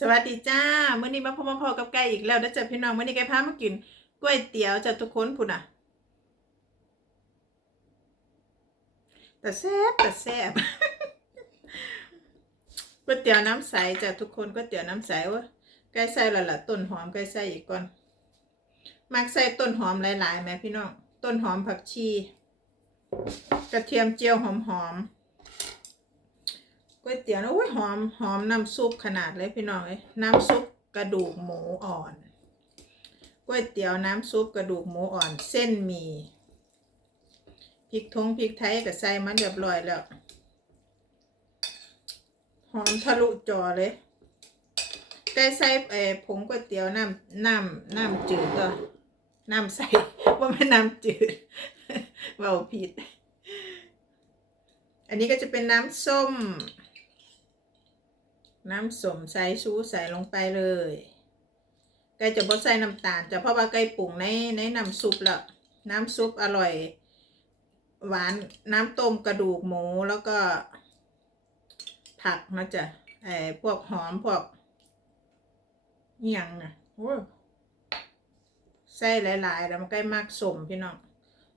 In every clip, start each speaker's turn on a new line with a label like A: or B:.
A: สวัสดีจ้าเมื่อนี้มาพบมาพอกับไก่อีกแล้วนะจ๊ะพี่น้องเมื่อนี้ไก่พามากินก๋วยเตี๋ยวจ้ะทุกคนพุ่นอะแต่แซ่บแต่แซ่บก๋วยเตี๋ยวน้ำใสจ้ะทุกคนก๋วยเตี๋ยวน้ำใสวะไก่ใส่ละละต้นหอมไก่ใส่อีกก่อนมักใส่ต้นหอมหลายๆแม่พี่น้องต้นหอมผักชี กระเทียมเจียวหอมๆ ก๋วยเตี๋ยวนะอุ้ยหอมหอมน้ำซุปขนาดเลยพี่น้องเอ้ยน้ำซุปกระดูกหมูอ่อนก๋วยเตี๋ยวน้ำซุปกระดูกหมูอ่อนเส้นหมี่พริกทงพริกไทยกับใส่มันเรียบร้อยแล้วหอมทะลุจอเลย แต่ใส่เอผงก๋วยเตี๋ยวน้ำน้ำน้ำจืดตัวน้ำใส่ว่าไม่น้ำจืดเว่าผิด อันนี้ก็จะเป็นน้ำส้ม น้ำสมใส่ชูใส่ลงไปเลยไก่จะบ่ใส่น้ำตาลจะเพราะว่าไก่ปรุงในในน้ำซุปแล้วน้ำซุปอร่อย หวานน้ำต้มกระดูกหมูแล้วก็ ผักนะจ๊ะไอ้พวกหอมพวกอย่างนะโอ้ยใส่หลาย ๆ แล้วมันใกล้มากสมพี่น้อง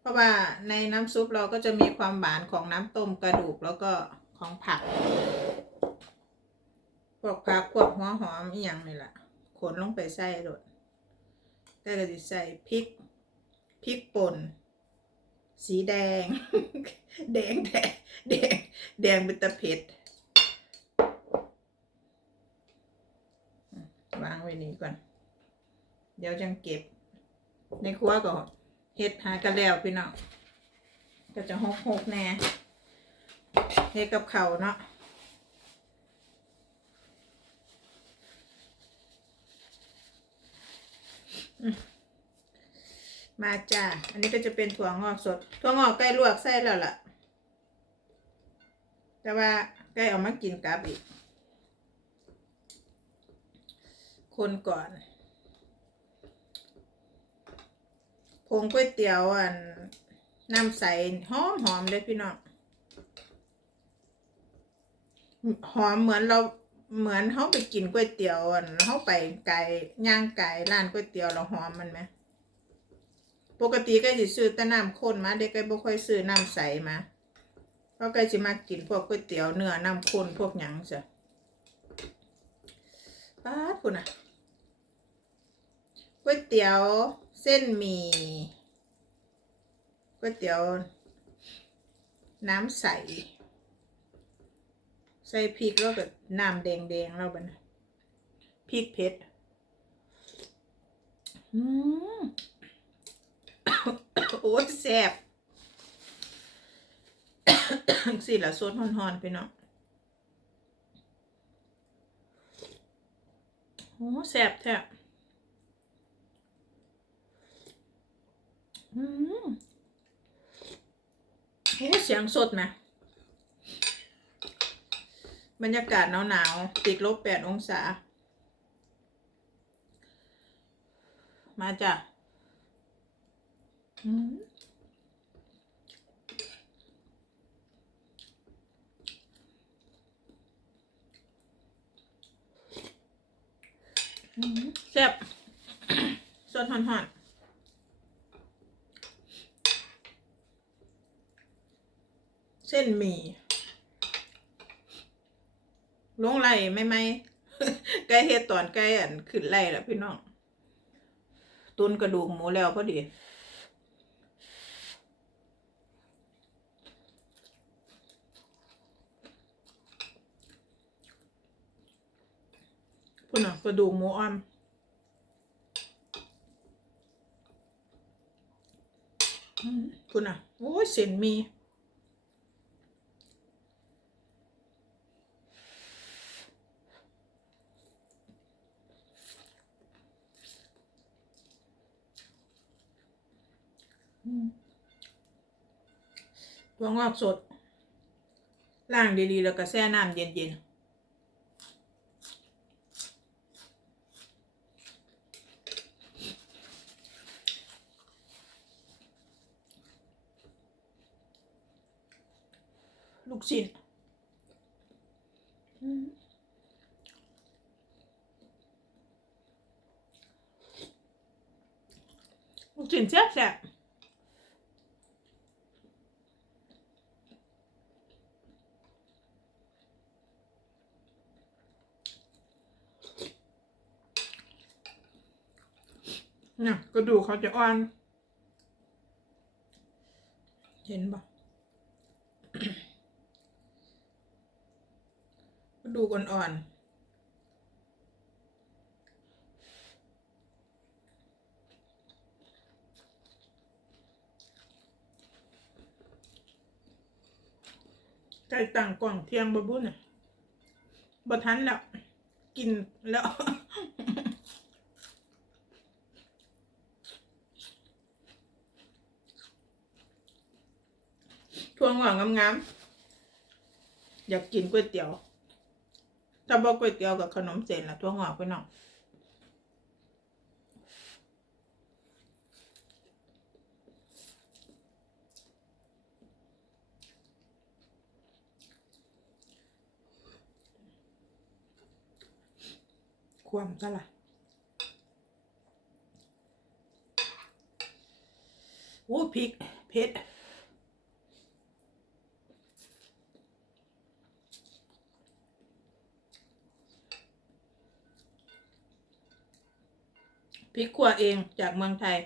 A: เพราะว่าในน้ำซุปเราก็จะมีความหวานของน้ำต้มกระดูกแล้วก็ของผัก พวกผักพวกหัวหอมอีหยังนี่แหละขนลงไปใส่โดดแต่ก็จะใส่พริกพริกป่น สีแดง แดงแดงแดงแดงเป็นตะเผ็ดวางไว้นี้ก่อน เดี๋ยวจังเก็บ ในครัวก็เฮ็ดหากันแล้วพี่น้องก็จะหกหกๆแน่เฮ็ดกับเขาเนาะ มาจ้า อันนี้ก็จะเป็นถั่วงอกสด ถั่วงอกใกล้ลวกใส่แล้วล่ะ แต่ว่าใกล้เอามากินกับอีก คนก่อนผงก๋วยเตี๋ยวอันน้ำใสหอมหอมเลยพี่น้อง หอมเหมือนเรา เหมือนเขาไปกินก๋วยเตี๋ยวอันเขาไปไก่ย่างไก่ร้านก๋วยเตี๋ยวเราหอมมันไหมปกติก็สิซื้อแต่น้ำข้นมาเด็กก็บ่ค่อยซื้อน้ำใสมาเพราะก็สิมากินพวกก๋วยเตี๋ยวเนื้อน้ำข้นพวกหยังจ้ะป้าคุณน่ะก๋วยเตี๋ยวเส้นหมี่ก๋วยเตี๋ยวน้ำใส ใส่พริกแล้วก็น้ำแดงๆแล้วบัดนะพริกเผ็ดอืมโอ้ยแซ่บสิละสดฮอนๆไปเนาะโอ้แซ่บแท้อืมโอ้เสียงสดนะ บรรยากาศหนาวๆติดลบแปดองศา มาจ้ะอืมอืมแซ่บสดหอนๆเส้นหมี่ ลงไหลไม่ไม่ใกล้เฮ็ดตอนใกล้อันขึ้นไหลแล้วพี่น้อง ตุนกระดูกหมูแล้วพอดีพุ่นอะกระดูกหมูอ่อนอืมพุ่นอะ โอ้ยเส้นมี ถั่วงอกสดล้างดีๆแล้วก็แช่น้ำเย็นๆลูกชิ้นลูกชิ้นแซ่บๆ เนี่ยกระดูกเขาจะอ่อน เห็นปะกระดูกอ่อนๆไก่ต่างกล่องเที่ยงบะบุ้นน่ะบะทันแล้ว กินแล้ว ทั่วงอกงามๆอยากกินก๋วยเตี๋ยวถ้าบอกก๋วยเตี๋ยวกับขนมเส้นละทั่วงอกไปน้องความซะละโอ้พริกเผ็ด พ ริกขั่วเองจากเมืองไทย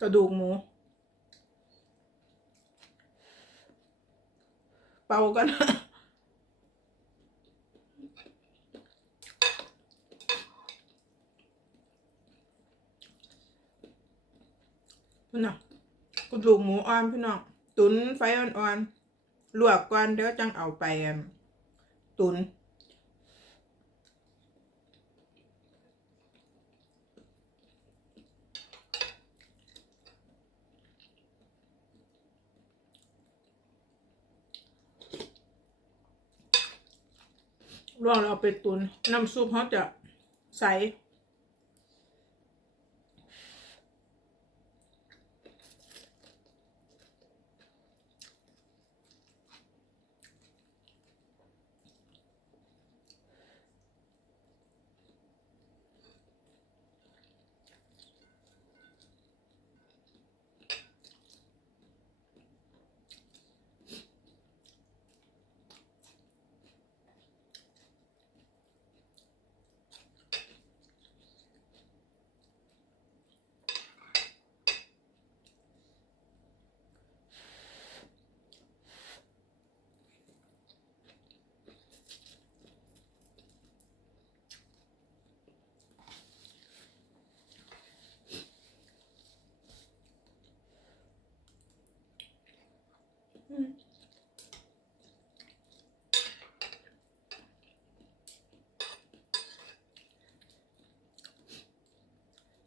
A: กระดูกหมู ป่ากันพี่น้องกุดลูกหมูอ่อนพี่น้องตุนไฟอ่อนๆลวกก่อนเดี๋ยวจังเอาไปตุน ลวกแล้วเอาไปตุนน้ำซุปเขาจะใส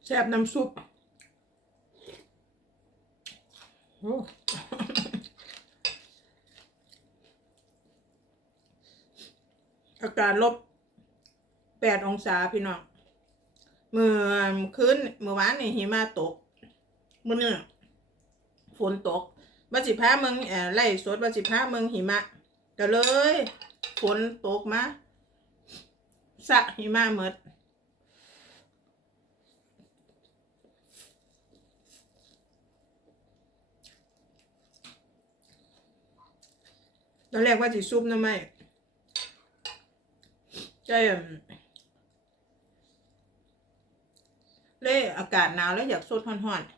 A: แซ่บน้ำซุปโอ้อากาศลบแปดองศาพี่น้องเมื่อคืนเมื่อวานนี่หิมะตกมื่อนี่ฝนตกบัสิพาเมืองเอ่อไล่สดบัสิพาเมืองหิมะก็เลยฝนตกมาสะหิมะหมด อนแรกว่าสิซุปนะไม่ใช่เลยอากาศหนาวแล้วอยากสดฮ้อนๆ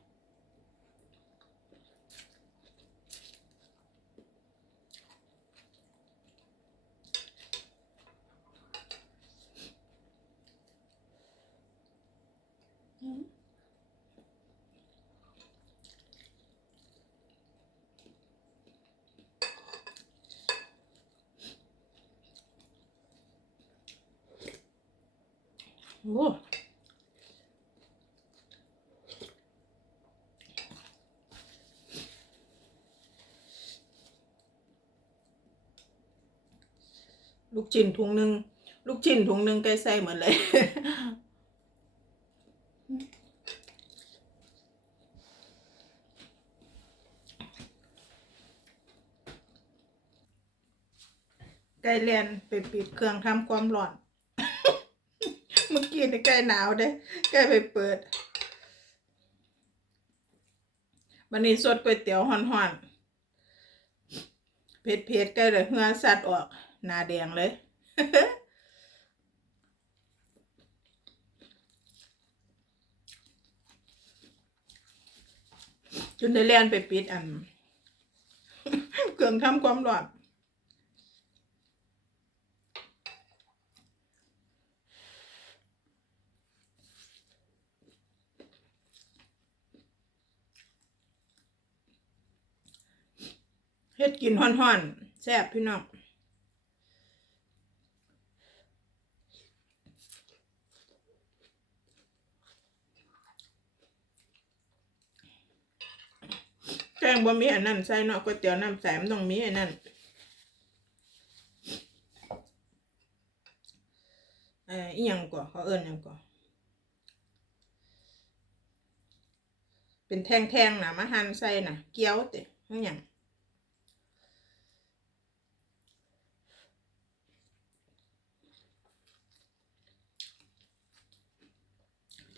A: โอ้ลูกชิ้นถุงหนึ่งลูกชิ้นถุงหนึ่งไก่ใส่เหมดเลย ไก่เรียนไปปิดเครื่องทำความร้อน เมื่อกี้นี่ไก่หนาวเด้ไก่ไปเปิดวันนี้สดก๋วยเตี๋ยวห่อนๆเผ็ดเผ็ดๆไก่เลยเหื่อสัตว์ออกหน้าแดงเลยจนได้เลียนไปปิดอัน เครื่องทำความร้อน เฮ็ดกินฮ้อนๆแซ่บพี่น้องแกงบ่มีอันนั้นใส่เนาะก๋วยเตี๋ยวน้ำใสมนต้องมีอันนั้นเอ่ออีหยังก่อเขาเอิ้นหยังก่อเป็นแท่งๆนะมาหั่นใส่น่ะเกี๊ยวติอิหยัง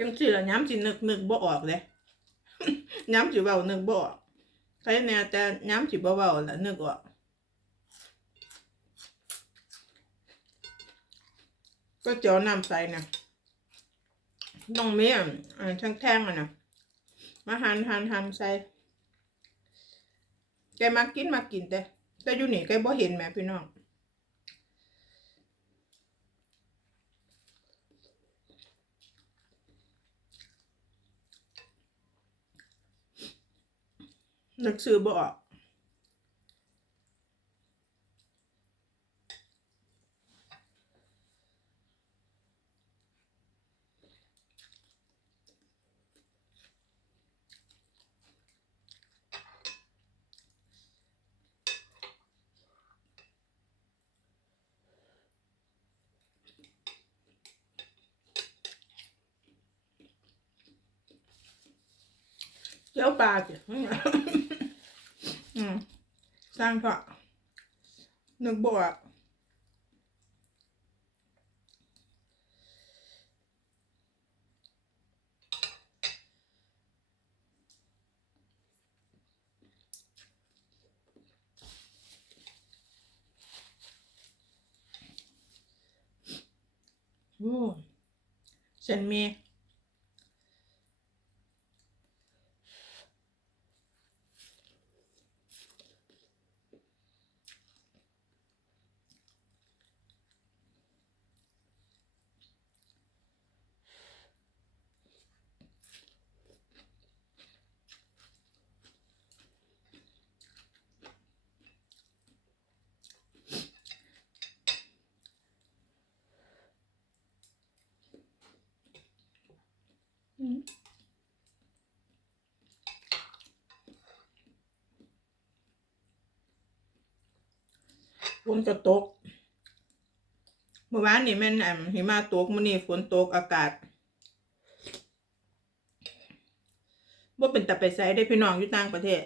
A: จังสิละย้ำสินึกนึกบ่ออกเลยย้ำสิเว้านึกบ่ออกใครแน่แต่ย้ำสิบ่เว้าละนึกออกก็เจียวน้ำใสนะต้องมีอะอ่าแท่งๆอะนะมาหันหันหันใส่แกมากินมากินแต่แต่อยู่นี่แกบ่เห็นแหม่พี่น้อง นึกซื้อบ่ออกเจ้าปลาจ้ะ อืมสร้างเถอะนึกบออกโอ้เส้นมี อืม ฝนก็ตก เมื่อวานนี่แม่นแอมหิมะตกมื้อนี้ฝนตกอากาศบ่เป็นตาไปไสได้พี่น้องอยู่ต่างประเทศ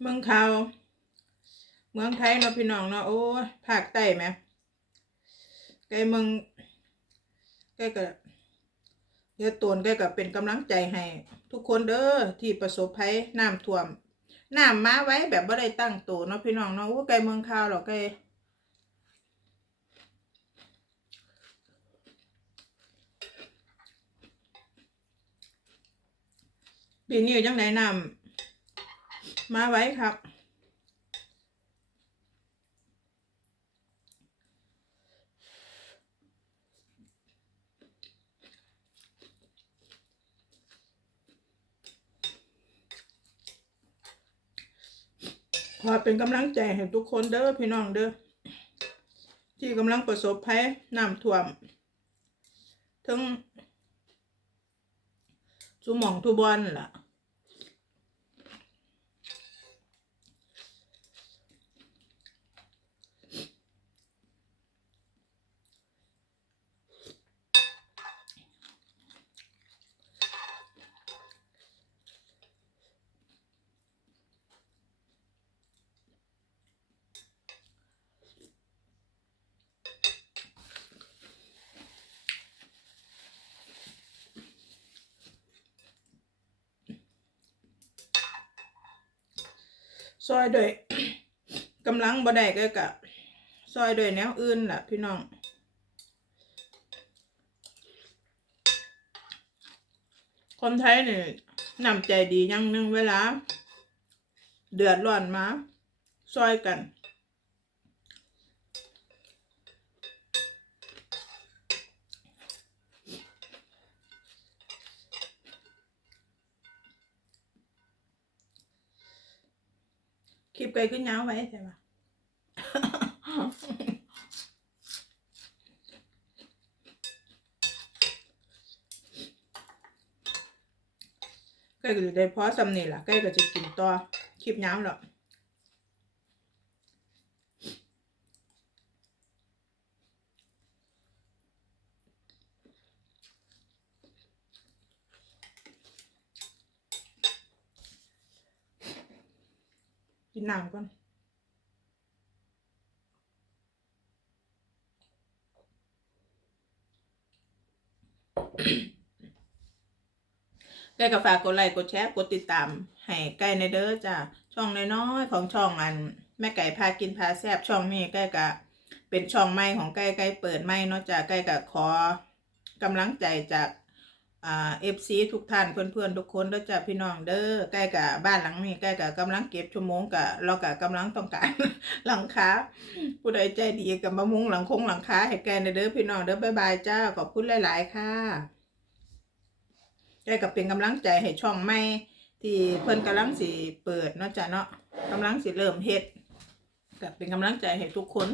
A: เมืองเขาเมืองไทยเนาะพี่น้องเนาะโอ้ภาคใต้ไหม ไกลเมืองใกล้กับเดี๋ยวตนใกล้กับเป็นกำลังใจให้ ทุกคนเด้อที่ประสบภัยน้ำท่วมน้ำมาไว้แบบบ่ได้ตั้งตัวเนาะพี่น้องเนาะโอ้ไกลเมืองข่าวหรอกไกลปีนี้จังไหนน้ำมาไว้ครับ ว่าเป็นกำลังใจให้ทุกคนเด้อพี่น้องเด้อที่กำลังประสบภัยน้ำท่วม ทั้งสุมองทุบอนล่ะ ซอยโดวยกำลังบ่ได้ก็กะซอยโดวยแนวอื่นล่ะ พี่น้องคนไทยนี่นำใจดีย่างนึงเวลา เดือดร้อนมา ซอยกัน คลิปไกลขึ้นยาวไว้ใช่ปะใกล้ก็จะได้พอสำนี่ล่ะใกินน้ำก่อนใกล้กับฝากกดไลค์กดแชร์กดติดตาม ให้ใกล้ในเด้อจ้ะช่องน้อยๆของช่องอัน แม่ไก่พากินพาแซบช่องนี้ใกล้กับเป็นช่องใหม่ของใกล้ใกล้เปิดใหม่เนาะจ้ะใกล้กับขอกำลังใจจาก อ่าเอฟซีทุกท่านเพื่อนๆทุกคนเด้อจ้ะพี่น้องเด้อใกล้กับบ้านหลังนี้ใกล้กับกำลังเก็บชั่วโมงกับเรากับกำลังต้องการ หลังคาผู้ใดใจดีกับมะมุงหลังคงหลังคาให้แกในเด้อพี่น้องเด้อบ๊ายบายจ้าขอบคุณหลาย ๆ ค่ะได้กับเป็นกำลังใจให้ช่องใหม่ที่เพิ่อนกำลังสิเปิดเนาะจ้ะเนาะกำลังสิเริ่มเฮ็ดกับเป็นกำลังใจให้ทุกคน